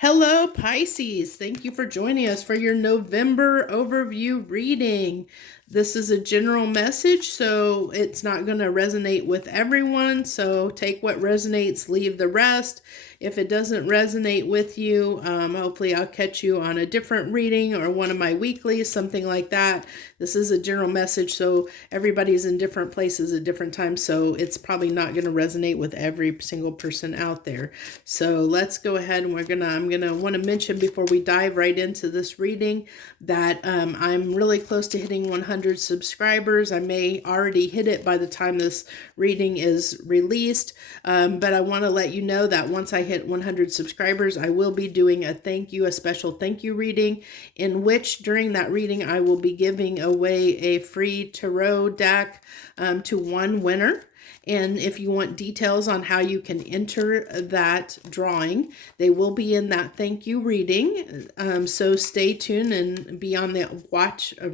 Hello, Pisces. Thank you for joining us for your November overview reading. This is a general message, so it's not going to resonate with everyone. So take what resonates, leave the rest. If it doesn't resonate with you, hopefully I'll catch you on a different reading or one of my weeklies, something like that. This is a general message, so everybody's in different places at different times, so it's probably not going to resonate with every single person out there. So let's go ahead and I'm gonna want to mention before we dive right into this reading that I'm really close to hitting 100 subscribers. I may already hit it by the time this reading is released, but I want to let you know that once I hit 100 subscribers, I will be doing a special thank you reading, in which during that reading I will be giving away a free tarot deck to one winner. And if you want details on how you can enter that drawing, they will be in that thank you reading. So stay tuned and be on the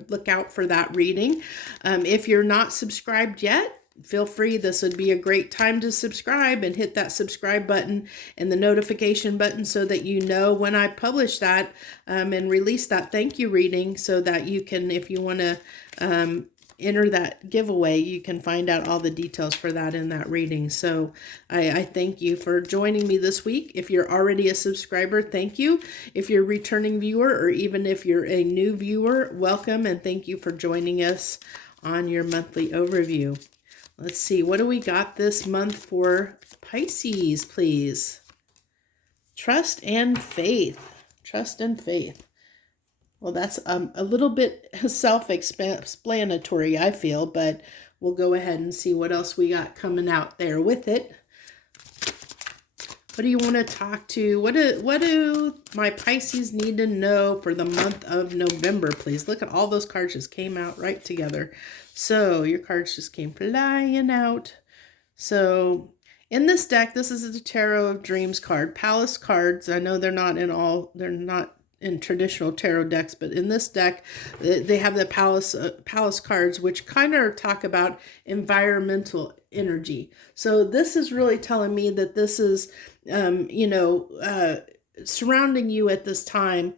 look out for that reading. If you're not subscribed yet, feel free. This would be a great time to subscribe and hit that subscribe button and the notification button so that you know when I publish that and release that thank you reading, so that you can, if you want to enter that giveaway, you can find out all the details for that in that reading. So I thank you for joining me this week. If you're already a subscriber, thank you. If you're a returning viewer, or even if you're a new viewer, welcome, and thank you for joining us on your monthly overview. Let's see, what do we got this month for Pisces, please? Trust and faith. Trust and faith. Well, that's a little bit self-explanatory, I feel, but we'll go ahead and see what else we got coming out there with it. What do you want to talk to? What do my Pisces need to know for the month of November, please? Look at all those cards just came out right together. So your cards just came flying out. So in this deck, this is the Tarot of Dreams card. Palace cards, I know they're not in traditional tarot decks, but in this deck they have the palace cards, which kind of talk about environmental energy. So this is really telling me that this is surrounding you at this time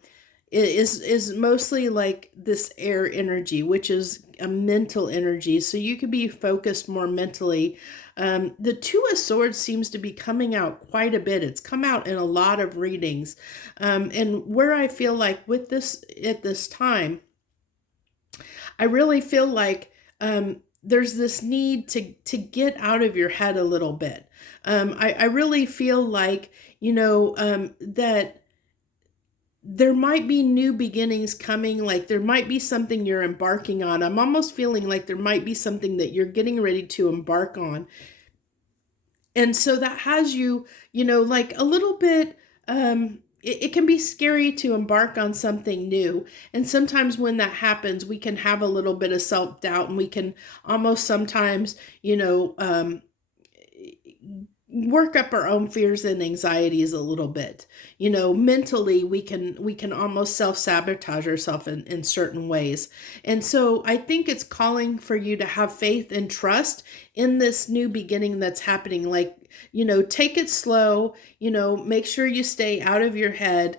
is mostly like this air energy, which is a mental energy. So you could be focused more mentally. The Two of Swords seems to be coming out quite a bit. It's come out in a lot of readings. And where I feel like with this at this time, I really feel like there's this need to get out of your head a little bit. I really feel like, that there might be new beginnings coming, like there might be something you're embarking on. I'm almost feeling like there might be something that you're getting ready to embark on. And so that has you, like a little bit, it can be scary to embark on something new. And sometimes when that happens, we can have a little bit of self-doubt, and we can almost sometimes, work up our own fears and anxieties a little bit. Mentally we can almost self-sabotage ourselves in certain ways. And so I think it's calling for you to have faith and trust in this new beginning that's happening. Like, take it slow, make sure you stay out of your head,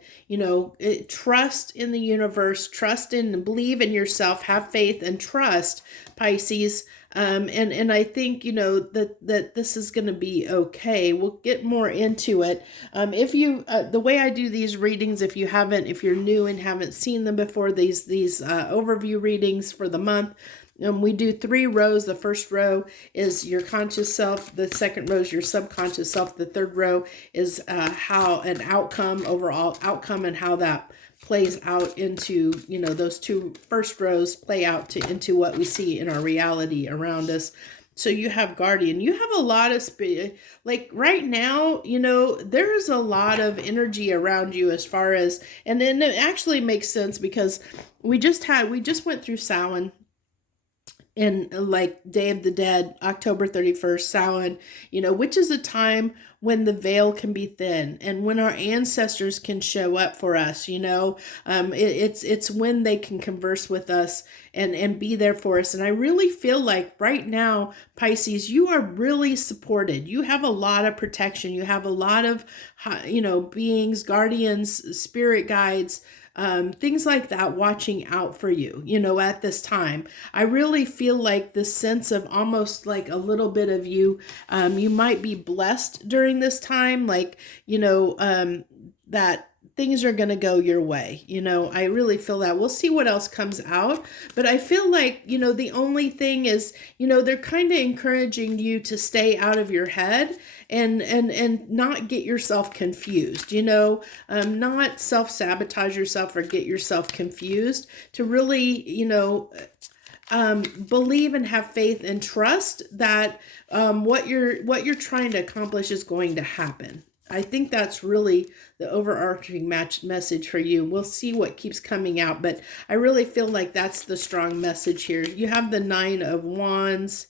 trust in the universe, trust in and believe in yourself, have faith and trust, Pisces. And I think, that this is going to be okay. We'll get more into it. If you, the way I do these readings, if you're new and haven't seen them before, these overview readings for the month, we do 3 rows. The first row is your conscious self. The second row is your subconscious self. The third row is how an overall outcome, and how that plays out into, those 2 first rows play out into what we see in our reality around us. So you have Guardian. You have a lot of like right now, there's a lot of energy around you as far as, and then it actually makes sense because we just went through Samhain. and like Day of the Dead, October 31st, Samhain, which is a time when the veil can be thin and when our ancestors can show up for us. It's when they can converse with us and be there for us. And I really feel like right now, Pisces, you are really supported. You have a lot of protection. You have a lot of, beings, guardians, spirit guides, things like that watching out for you, at this time. I really feel like this sense of almost like a little bit of you, you might be blessed during this time, like, that things are going to go your way. I really feel that. We'll see what else comes out. But I feel like, the only thing is, they're kind of encouraging you to stay out of your head and not get yourself confused, not self-sabotage yourself or get yourself confused, to really, believe and have faith and trust that what you're trying to accomplish is going to happen. I think that's really the overarching message for you. We'll see what keeps coming out, but I really feel like that's the strong message here. You have the 9 of Wands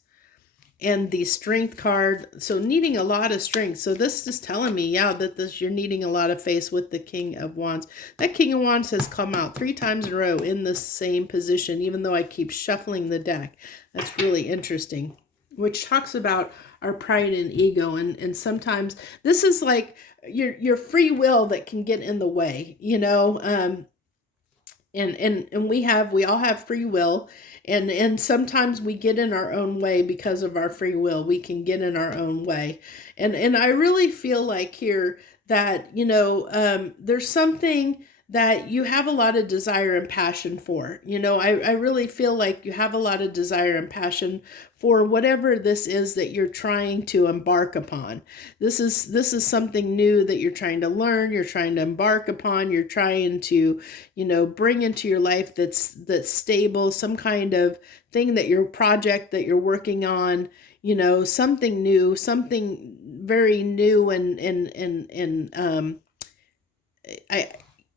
and the Strength card, so needing a lot of strength. So this is telling me, that you're needing a lot of faith with the King of Wands. That King of Wands has come out 3 times in a row in the same position, even though I keep shuffling the deck. That's really interesting, which talks about our pride and ego, and sometimes this is like your free will that can get in the way, and we all have free will, and sometimes we get in our own way because of our free will. We can get in our own way, and I really feel like here that there's something that you have a lot of desire and passion for. I really feel like you have a lot of desire and passion for whatever this is that you're trying to embark upon. This is something new that you're trying to learn, you're trying to embark upon, you're trying to, bring into your life that's stable, some kind of thing that your project that you're working on, something new, something very new, and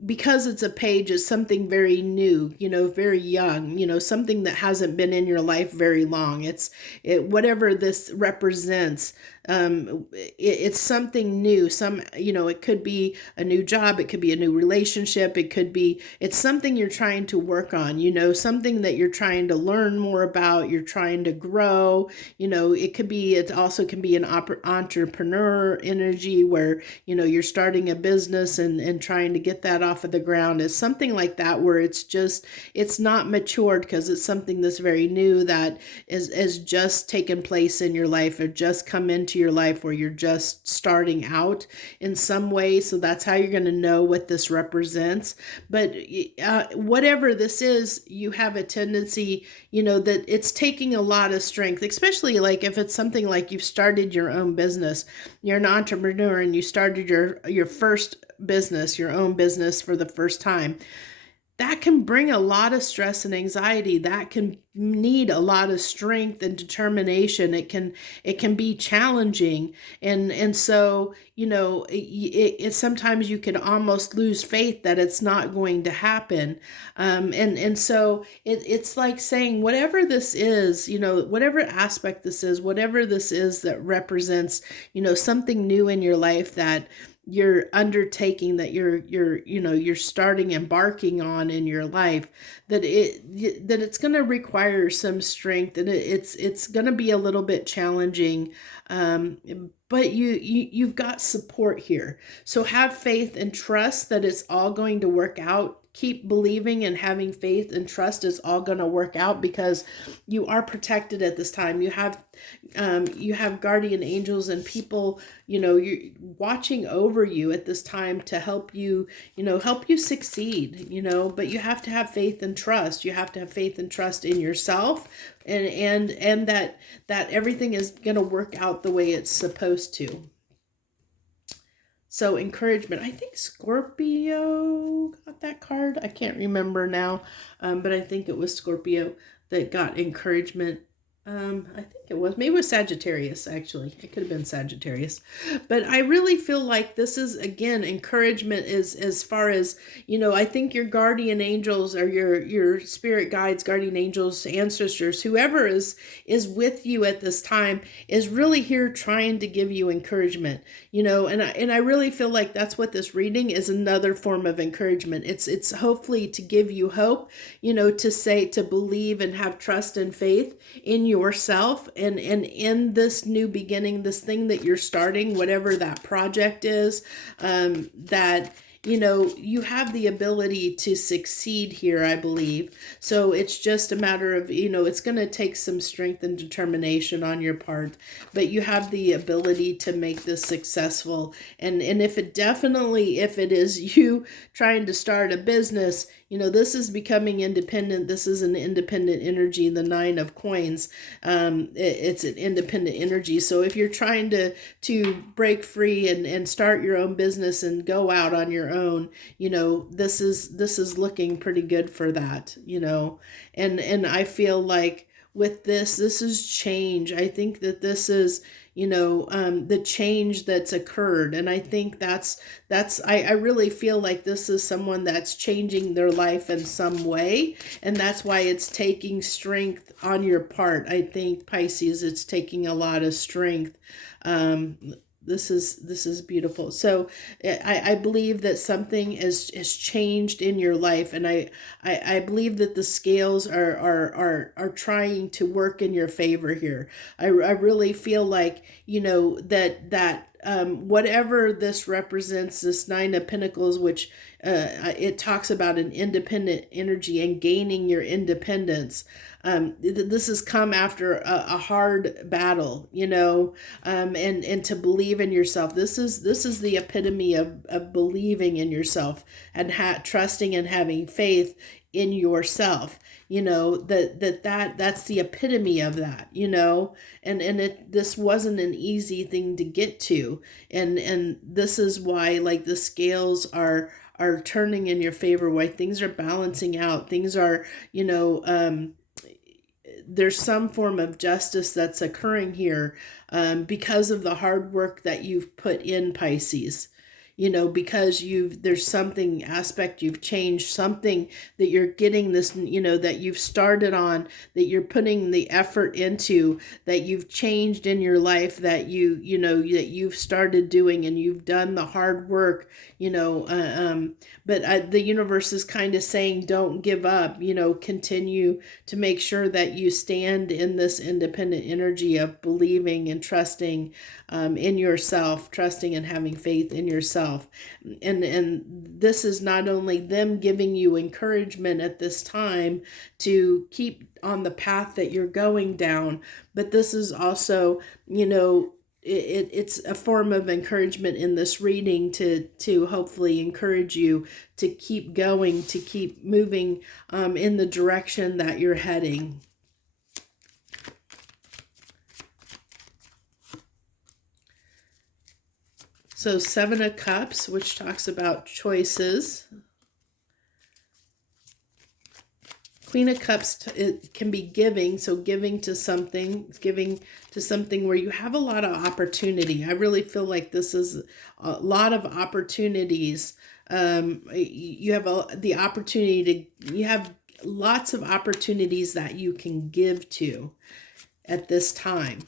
because it's a page, it's something very new, very young, something that hasn't been in your life very long. Whatever this represents, it's something new. It could be a new job, it could be a new relationship, it's something you're trying to work on, something that you're trying to learn more about, you're trying to grow, it also can be an entrepreneur energy where, you're starting a business and trying to get that off of the ground. Is something like that where it's not matured because it's something that's very new that is just taken place in your life or just come into your life where you're just starting out in some way. So that's how you're going to know what this represents. But whatever this is, you have a tendency, that it's taking a lot of strength, especially like if it's something like you've started your own business, you're an entrepreneur and you started your first business, your own business for the first time. That can bring a lot of stress and anxiety. That can need a lot of strength and determination. It can be challenging, and so it sometimes you can almost lose faith that it's not going to happen. And so it's like saying whatever this is, whatever aspect this is, whatever this is that represents something new in your life that you're undertaking, that you're starting, embarking on in your life, that it's going to require some strength, and it's going to be a little bit challenging, but you've got support here. So have faith and trust that it's all going to work out. Keep believing and having faith and trust it's all going to work out, because you are protected at this time. You have guardian angels and people, you're watching over you at this time to help you succeed, but you have to have faith and trust. You have to have faith and trust in yourself, and that everything is going to work out the way it's supposed to. So encouragement. I think Scorpio got that card. I can't remember now, but I think it was Scorpio that got encouragement. I think maybe it was Sagittarius, actually. It could have been Sagittarius. But I really feel like this is, again, encouragement is as far as, I think your guardian angels or your spirit guides, guardian angels, ancestors, whoever is with you at this time is really here trying to give you encouragement, and I really feel like that's what this reading is, another form of encouragement. It's hopefully to give you hope, to say, to believe and have trust and faith in yourself and in this new beginning, this thing that you're starting, whatever that project is, that you have the ability to succeed here, I believe. So it's just a matter of, it's going to take some strength and determination on your part, but you have the ability to make this successful. And if it is you trying to start a business, this is becoming independent. This is an independent energy, the 9 of coins. It's an independent energy. So if you're trying to break free and start your own business and go out on your own, this is looking pretty good for that, and I feel like with this is change. I think that this is, the change that's occurred. And I think I really feel like this is someone that's changing their life in some way. And that's why it's taking strength on your part. I think, Pisces, it's taking a lot of strength. This is beautiful. So I believe that something has changed in your life, and I believe that the scales are trying to work in your favor here. I really feel like, that whatever this represents, this 9 of Pentacles, which it talks about an independent energy and gaining your independence. This has come after a hard battle, and to believe in yourself. This is the epitome of believing in yourself and trusting and having faith in yourself. That's the epitome of that, and this wasn't an easy thing to get to, and this is why, like, the scales are turning in your favor, why things are balancing out. Things are, there's some form of justice that's occurring here, because of the hard work that you've put in, Pisces. Because there's something aspect you've changed, something that you're getting this, that you've started on, that you're putting the effort into, that you've changed in your life, that that you've started doing, and you've done the hard work, but the universe is kind of saying, don't give up, continue to make sure that you stand in this independent energy of believing and trusting in yourself, trusting and having faith in yourself. And this is not only them giving you encouragement at this time to keep on the path that you're going down, but this is also, it's a form of encouragement in this reading to hopefully encourage you to keep going, to keep moving in the direction that you're heading. So 7 of Cups, which talks about choices. Queen of Cups, it can be giving, so giving to something where you have a lot of opportunity. I really feel like this is a lot of opportunities. You have the opportunity you have lots of opportunities that you can give to at this time.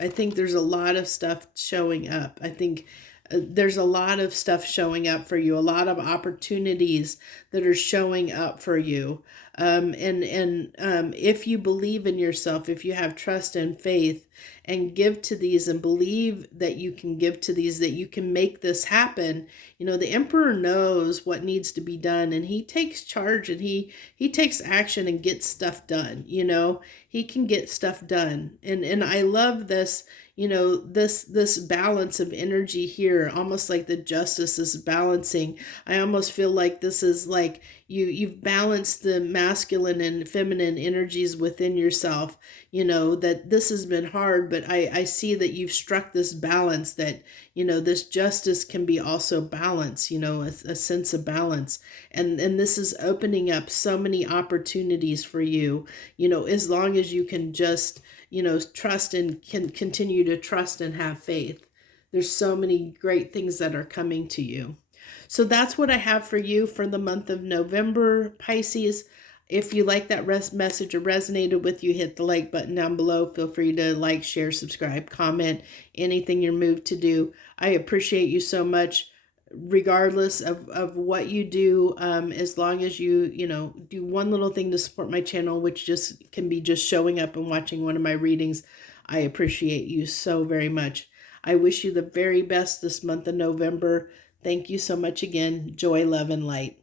I think there's a lot of stuff showing up. I think there's a lot of stuff showing up for you, a lot of opportunities that are showing up for you. If you believe in yourself, if you have trust and faith and give to these and believe that you can give to these, that you can make this happen, the Emperor knows what needs to be done, and he takes charge, and he takes action and gets stuff done. He can get stuff done. And I love this, this balance of energy here, almost like the justice is balancing. I almost feel like this is like you've balanced the masculine and feminine energies within yourself, you know, that this has been hard, but I see that you've struck this balance that, you know, this justice can be also balance, you know, a sense of balance. And this is opening up so many opportunities for you, you know, as long as you can just, you know, trust and can continue to trust and have faith. There's so many great things that are coming to you. So that's what I have for you for the month of November, Pisces. If you like that message or resonated with you, hit the like button down below. Feel free to like, share, subscribe, comment, anything you're moved to do. I appreciate you so much, regardless of what you do, as long as you know, do one little thing to support my channel, which just can be just showing up and watching one of my readings. I appreciate you so very much. I wish you the very best this month of November. Thank you so much again. Joy, love, and light.